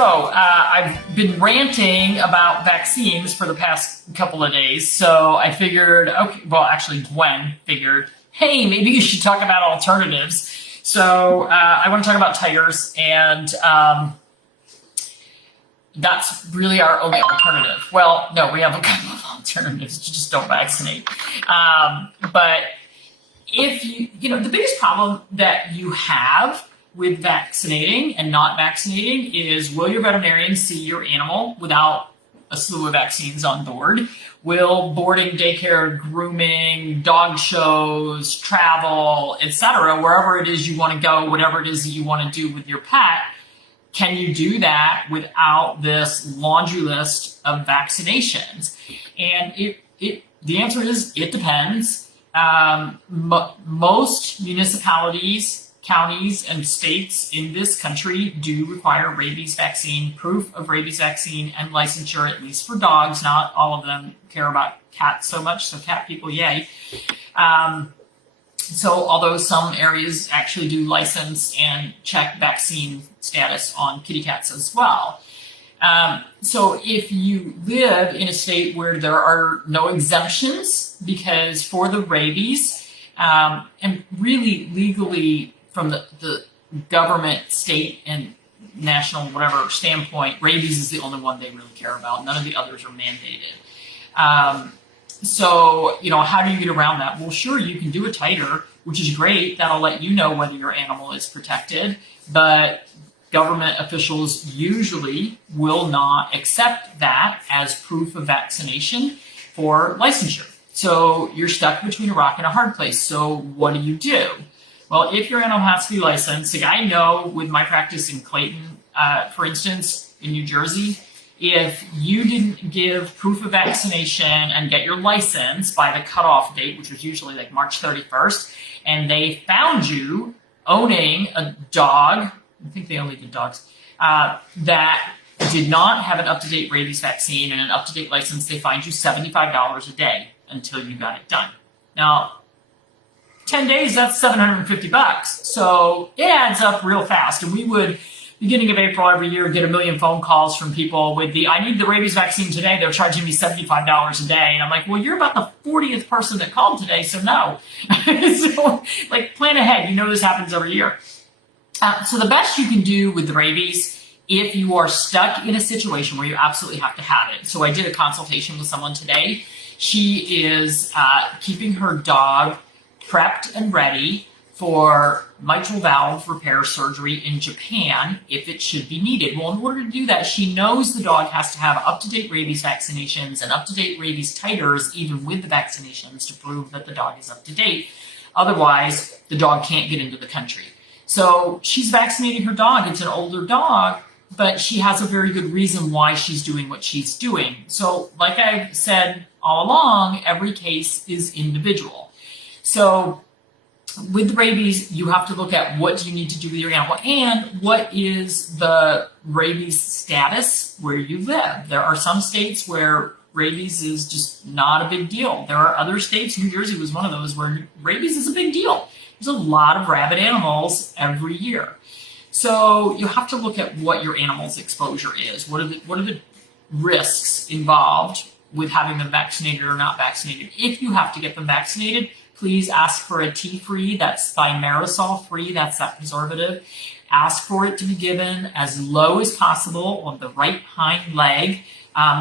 I've been ranting about vaccines for the past couple of days, so I figured, okay, well, actually Gwen figured, hey, maybe you should talk about alternatives. So I want to talk about titers, and that's really our only alternative. Well, no, we have a couple of alternatives, just don't vaccinate. But if the biggest problem that you have with vaccinating and not vaccinating is, will your veterinarian see your animal without a slew of vaccines on board? Will boarding, daycare, grooming, dog shows, travel, etc., wherever it is you want to go, whatever it is that you want to do with your pet, can you do that without this laundry list of vaccinations? And the answer is, it depends. Most municipalities, counties, and states in this country do require rabies vaccine, proof of rabies vaccine, and licensure, at least for dogs. Not all of them care about cats so much, so cat people, yay. So although some areas actually do license and check vaccine status on kitty cats as well. So if you live in a state where there are no exemptions, because for the rabies, and really legally from the government, state, and national, whatever standpoint, rabies is the only one they really care about. None of the others are mandated. So, how do you get around that? Well, sure, you can do a titer, which is great. That'll let you know whether your animal is protected, but government officials usually will not accept that as proof of vaccination for licensure. So you're stuck between a rock and a hard place. So what do? Well, if your animal has to be licensed, like I know with my practice in Clayton, for instance, in New Jersey, if you didn't give proof of vaccination and get your license by the cutoff date, which was usually like March 31st, and they found you owning a dog, I think they only did dogs, that did not have an up-to-date rabies vaccine and an up-to-date license, they fined you $75 a day until you got it done. Now, 10 days, that's $750. So it adds up real fast. And we would, beginning of April every year, get a million phone calls from people with I need the rabies vaccine today. They're charging me $75 a day. And I'm like, well, you're about the 40th person that called today, so no. So, plan ahead. This happens every year. So the best you can do with the rabies, if you are stuck in a situation where you absolutely have to have it. So I did a consultation with someone today. She is keeping her dog prepped and ready for mitral valve repair surgery in Japan if it should be needed. Well, in order to do that, she knows the dog has to have up-to-date rabies vaccinations and up-to-date rabies titers, even with the vaccinations, to prove that the dog is up to date. Otherwise, the dog can't get into the country. So she's vaccinating her dog. It's an older dog, but she has a very good reason why she's doing what she's doing. So like I've said all along, every case is individual. So with rabies, you have to look at what do you need to do with your animal and what is the rabies status where you live. There are some states where rabies is just not a big deal. There are other states, New Jersey was one of those, where rabies is a big deal. There's a lot of rabid animals every year. So you have to look at what your animal's exposure is. What are the risks involved with having them vaccinated or not vaccinated? If you have to get them vaccinated, please ask for a T-free, that's thimerosal-free, that's that preservative. Ask for it to be given as low as possible on the right hind leg.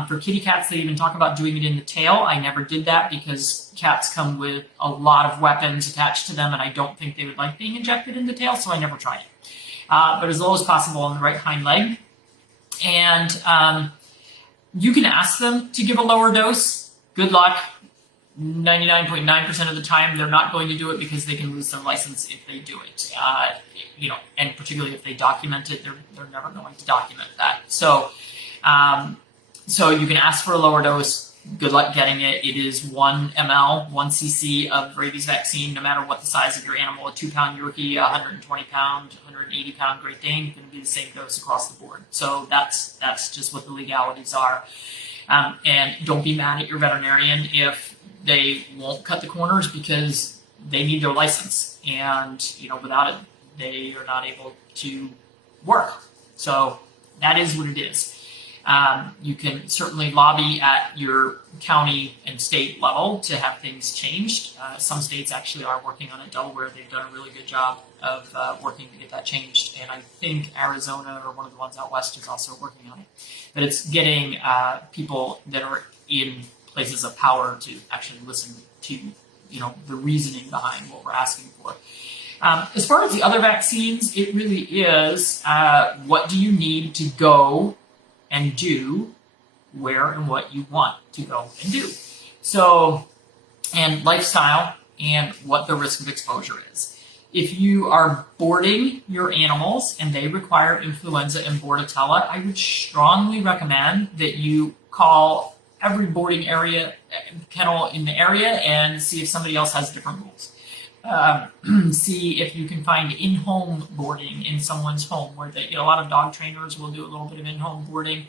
For kitty cats, they even talk about doing it in the tail. I never did that because cats come with a lot of weapons attached to them, and I don't think they would like being injected in the tail, so I never tried it. But as low as possible on the right hind leg. And you can ask them to give a lower dose. Good luck. 99.9% of the time, they're not going to do it because they can lose their license if they do it. And particularly if they document it, they're never going to document that. So you can ask for a lower dose. Good luck getting it. It is 1 ml, 1 cc of rabies vaccine, no matter what the size of your animal. A 2-pound Yorkie, a 120-pound, 180-pound Great Dane, going to be the same dose across the board. So that's just what the legalities are. And don't be mad at your veterinarian if they won't cut the corners because they need their license. And, without it, they are not able to work. So That is what it is. You can certainly lobby at your county and state level to have things changed. Some states actually are working on it. Delaware, they've done a really good job of working to get that changed. And I think Arizona, or one of the ones out west, is also working on it. But it's getting people that are in places of power to actually listen to, the reasoning behind what we're asking for. As far as the other vaccines, it really is what do you need to go and do, where and what you want to go and do. So, and lifestyle and what the risk of exposure is. If you are boarding your animals and they require influenza and bordetella, I would strongly recommend that you call every boarding area kennel in the area and see if somebody else has different rules. See if you can find in-home boarding in someone's home where a lot of dog trainers will do a little bit of in-home boarding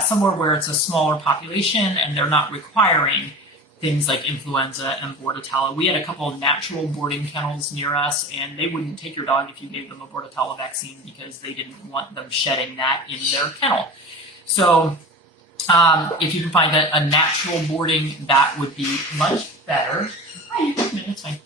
somewhere where it's a smaller population and they're not requiring things like influenza and bordetella. We had a couple of natural boarding kennels near us, and they wouldn't take your dog if you gave them a bordetella vaccine because they didn't want them shedding that in their kennel. So if you can find a natural boarding, that would be much better. It's fine.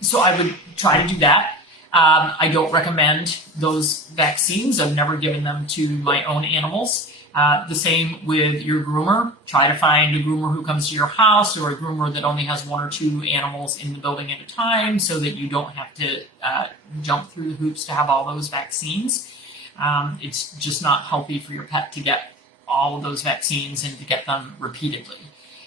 So I would try to do that. I don't recommend those vaccines. I've never given them to my own animals. The same with your groomer. Try to find a groomer who comes to your house, or a groomer that only has 1 or 2 animals in the building at a time, so that you don't have to jump through the hoops to have all those vaccines. It's just not healthy for your pet to get all of those vaccines and to get them repeatedly.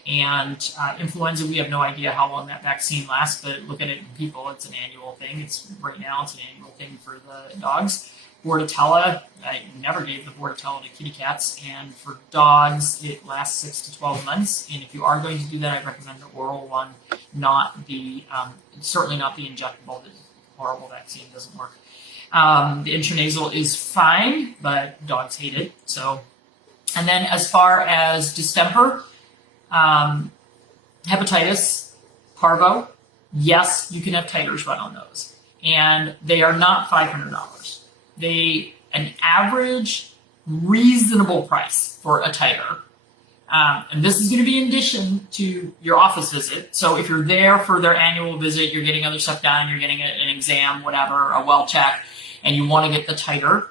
And influenza, we have no idea how long that vaccine lasts, but look at it in people, it's an annual thing. Right now, it's an annual thing for the dogs. Bordetella, I never gave the bordetella to kitty cats, and for dogs, it lasts 6 to 12 months. And if you are going to do that, I recommend the oral one, not the, certainly not the injectable. The horrible vaccine doesn't work. The intranasal is fine, but dogs hate it. So, and then as far as distemper, hepatitis, parvo, yes, you can have titers run on those. And they are not $500. An average reasonable price for a titer. And this is going to be in addition to your office visit. So if you're there for their annual visit, you're getting other stuff done, you're getting an exam, whatever, a well check, and you want to get the titer,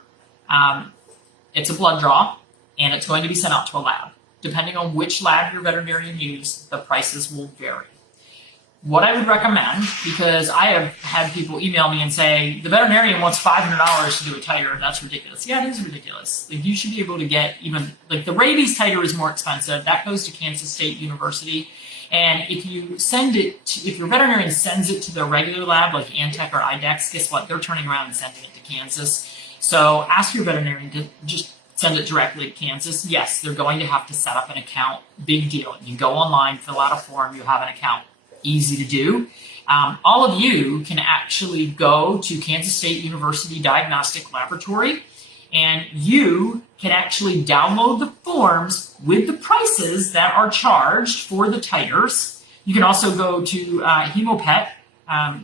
it's a blood draw, and it's going to be sent out to a lab. Depending on which lab your veterinarian uses, the prices will vary. What I would recommend, because I have had people email me and say, the veterinarian wants $500 to do a titer. That's ridiculous. Yeah, it is ridiculous. Like, you should be able to get even, like, the rabies titer is more expensive. That goes to Kansas State University. And if you send it to, if your veterinarian sends it to the regular lab, like Antec or IDEX, guess what? They're turning around and sending it to Kansas. So ask your veterinarian to just send it directly to Kansas. Yes, they're going to have to set up an account. Big deal. You go online, fill out a form, you have an account. Easy to do. All of you can actually go to Kansas State University Diagnostic Laboratory, and you can actually download the forms with the prices that are charged for the titers. You can also go to Hemopet,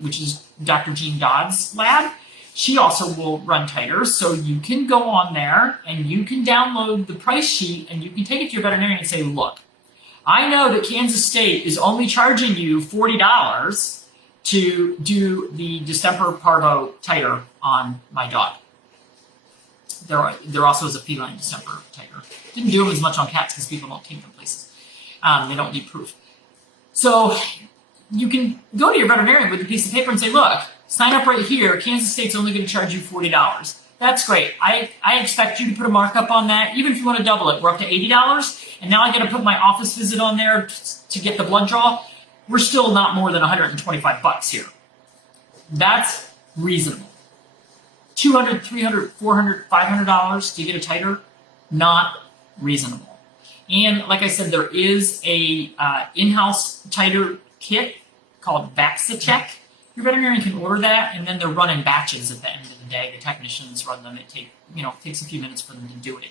which is Dr. Jean Dodd's lab. She also will run titers, so you can go on there and you can download the price sheet, and you can take it to your veterinarian and say, look, I know that Kansas State is only charging you $40 to do the distemper parvo titer on my dog. There also is a feline distemper titer. Didn't do them as much on cats because people don't take them places. They don't need proof. So you can go to your veterinarian with a piece of paper and say, look, sign up right here. Kansas State's only going to charge you $40. That's great. I expect you to put a markup on that. Even if you want to double it, we're up to $80. And now I got to put my office visit on there to get the blood draw. We're still not more than $125 here. That's reasonable. $200, $300, $400, $500 to get a titer, not reasonable. And like I said, there is a in-house titer kit called VacciCheck. Your veterinarian can order that, and then they're run in batches at the end of the day. The technicians run them. It takes a few minutes for them to do it.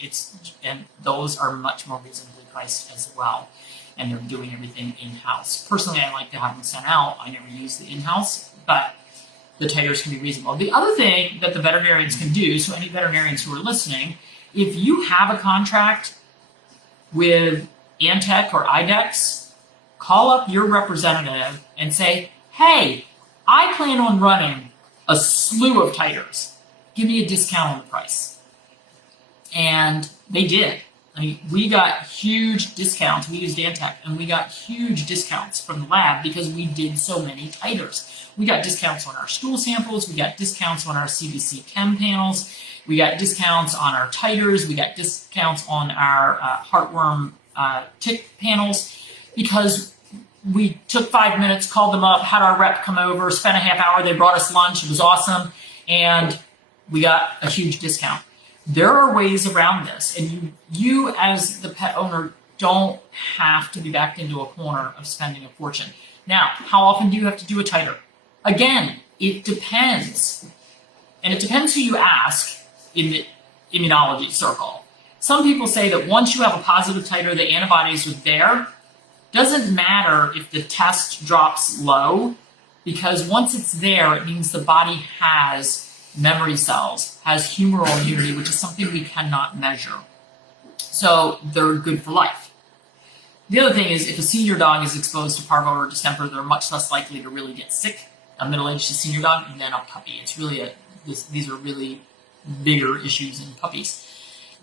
And those are much more reasonably priced as well. And they're doing everything in-house. Personally, I like to have them sent out. I never use the in-house, but the titers can be reasonable. The other thing that the veterinarians can do, so any veterinarians who are listening, If you have a contract with Antec or IDEX, call up your representative and say, hey, I plan on running a slew of titers. Give me a discount on the price. And they did. I mean, we got huge discounts. We used Antec, and we got huge discounts from the lab because we did so many titers. We got discounts on our stool samples. We got discounts on our CBC chem panels. We got discounts on our titers. We got discounts on our heartworm tick panels because we took 5 minutes, called them up, had our rep come over, spent a half hour. They brought us lunch. It was awesome. And we got a huge discount. There are ways around this, and you as the pet owner don't have to be backed into a corner of spending a fortune. Now, how often do you have to do a titer? Again, it depends. And it depends who you ask in the immunology circle. Some people say that once you have a positive titer, the antibodies are there. Doesn't matter if the test drops low, because once it's there, it means the body has memory cells, has humoral immunity, which is something we cannot measure. So they're good for life. The other thing is if a senior dog is exposed to parvo or distemper, they're much less likely to really get sick, a middle-aged senior dog, than a puppy. It's really these are really bigger issues in puppies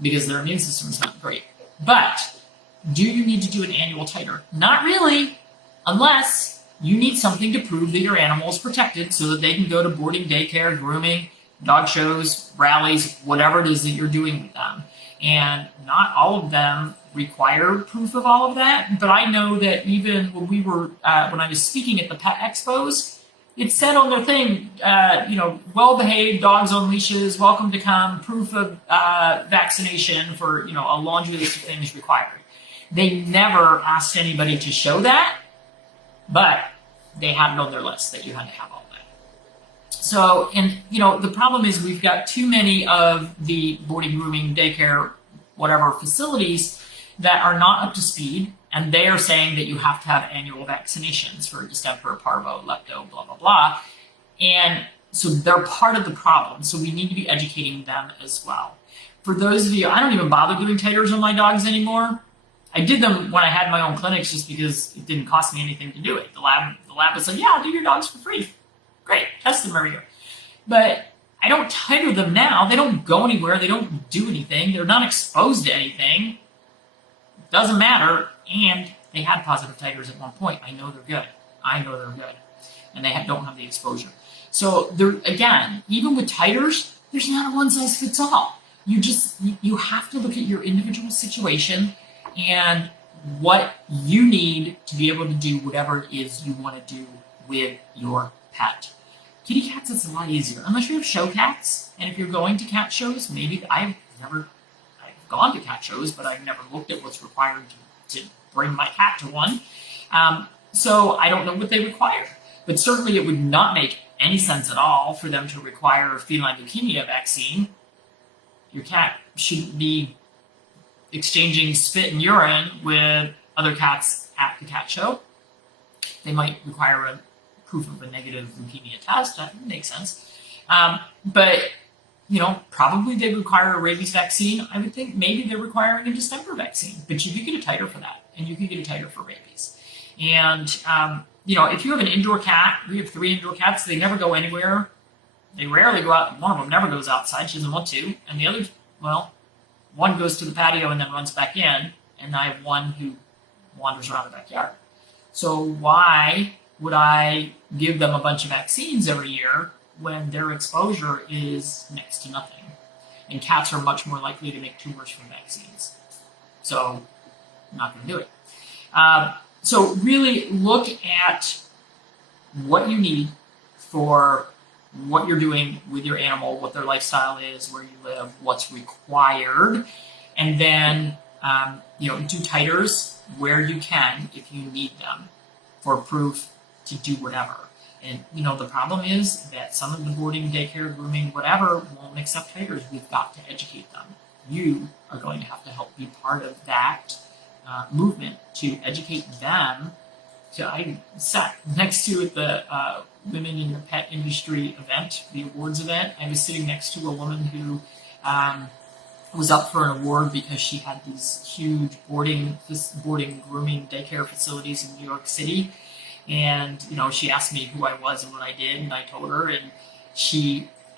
because their immune system is not great. But do you need to do an annual titer? Not really, unless you need something to prove that your animal is protected so that they can go to boarding, daycare, grooming, dog shows, rallies, whatever it is that you're doing with them. And not all of them require proof of all of that, but I know that even when I was speaking at the pet expos, it said on their thing, well-behaved dogs on leashes, welcome to come, proof of vaccination for, a laundry list of things required. They never asked anybody to show that, but they had it on their list that you had to have all that. So, and the problem is we've got too many of the boarding, grooming, daycare, whatever facilities that are not up to speed, and they are saying that you have to have annual vaccinations for distemper, parvo, lepto, blah, blah, blah. And so they're part of the problem. So we need to be educating them as well. For those of you, I don't even bother doing titers on my dogs anymore. I did them when I had my own clinics just because it didn't cost me anything to do it. The lab was like, yeah, I'll do your dogs for free. Great, test them every year. But I don't titer them now. They don't go anywhere. They don't do anything. They're not exposed to anything. Doesn't matter. And they had positive titers at one point. I know they're good. And they don't have the exposure. So again, even with titers, there's not a one size fits all. You have to look at your individual situation and what you need to be able to do whatever it is you want to do with your pet. Kitty cats, it's a lot easier. Unless you have show cats, and if you're going to cat shows, maybe I've gone to cat shows, but I've never looked at what's required to bring my cat to one. So I don't know what they require. But certainly it would not make any sense at all for them to require a feline leukemia vaccine. Your cat shouldn't be exchanging spit and urine with other cats at the cat show. They might require a proof of a negative leukemia test. That makes sense. But, probably they require a rabies vaccine. I would think maybe they're requiring a distemper vaccine. But you could get a titer for that. And you could get a titer for rabies. And, if you have an indoor cat, we have 3 indoor cats, they never go anywhere. They rarely go out. One of them never goes outside. She doesn't want to. And the other, one goes to the patio and then runs back in. And I have one who wanders around the backyard. So why would I give them a bunch of vaccines every year when their exposure is next to nothing? And cats are much more likely to make tumors from vaccines. So I'm not going to do it. So really look at what you need for what you're doing with your animal, what their lifestyle is, where you live, what's required, and then do titers where you can if you need them for proof to do whatever. And the problem is that some of the boarding, daycare, grooming, whatever won't accept titers. We've got to educate them. You are going to have to help be part of that movement to educate them. So I sat next to at the Women in the Pet Industry event, the awards event. I was sitting next to a woman who was up for an award because she had these huge boarding grooming daycare facilities in New York City. And, she asked me who I was and what I did, and I told her, and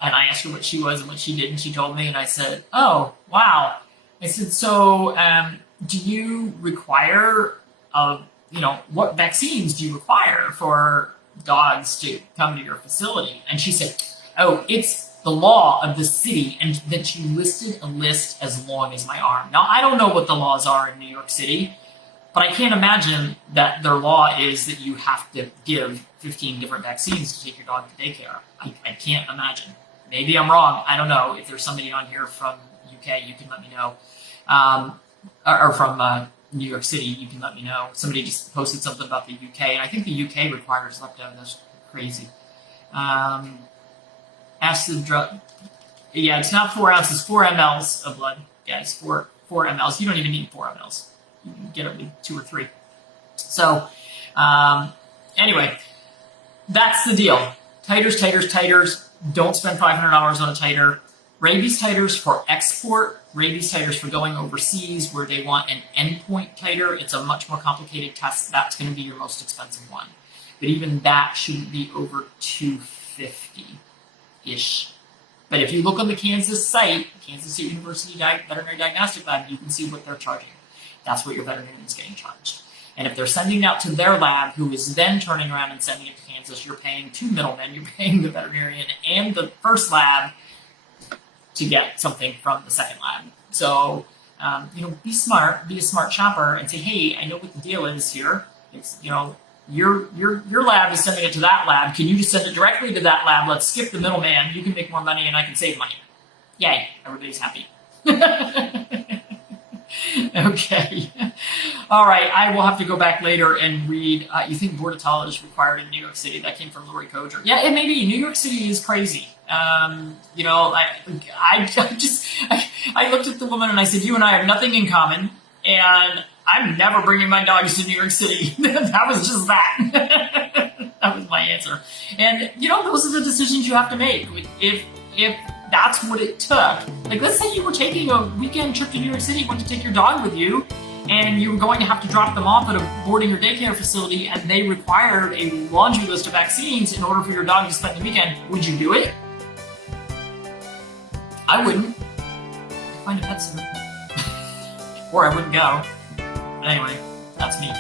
I asked her what she was and what she did, and she told me, and I said, oh, wow. I said, so do you require, what vaccines do you require for dogs to come to your facility? And she said, oh, it's the law of the city. And then she listed a list as long as my arm. Now, I don't know what the laws are in New York City, but I can't imagine that their law is that you have to give 15 different vaccines to take your dog to daycare. I can't imagine. Maybe I'm wrong. I don't know. If there's somebody on here from UK, you can let me know. Or from New York City, you can let me know. Somebody just posted something about the UK, and I think the UK requires lepto. That's crazy. Acid drug. Yeah, it's not 4 ounces, 4 mLs of blood. Yeah, it's 4 mLs. You don't even need 4 mLs. You can get it with 2 or 3. So, anyway, that's the deal. Titers. Don't spend $500 on a titer. Rabies titers for export. Rabies titers for going overseas where they want an endpoint titer. It's a much more complicated test. That's going to be your most expensive one. But even that shouldn't be over $250-ish. But if you look on the Kansas site, Kansas State University Veterinary Diagnostic Lab, you can see what they're charging. That's what your veterinarian is getting charged. And if they're sending out to their lab, who is then turning around and sending it to Kansas, you're paying 2 middlemen. You're paying the veterinarian and the first lab to get something from the second lab. So, be smart, be a smart shopper, and say, hey, I know what the deal is here. It's, your lab is sending it to that lab. Can you just send it directly to that lab? Let's skip the middleman. You can make more money, and I can save money. Yay! Everybody's happy. Okay. All right. I will have to go back later and read. You think Bordetella is required in New York City? That came from Lori Koger. Yeah, and maybe New York City is crazy. I looked at the woman and I said, you and I have nothing in common, and I'm never bringing my dogs to New York City. That was just that. That was my answer. And, those are the decisions you have to make. If that's what it took. Like, let's say you were taking a weekend trip to New York City, went to take your dog with you, and you were going to have to drop them off at a boarding or daycare facility, and they required a laundry list of vaccines in order for your dog to spend the weekend. Would you do it? I wouldn't. I'd find a pet sitter. Or I wouldn't go. But anyway, that's me.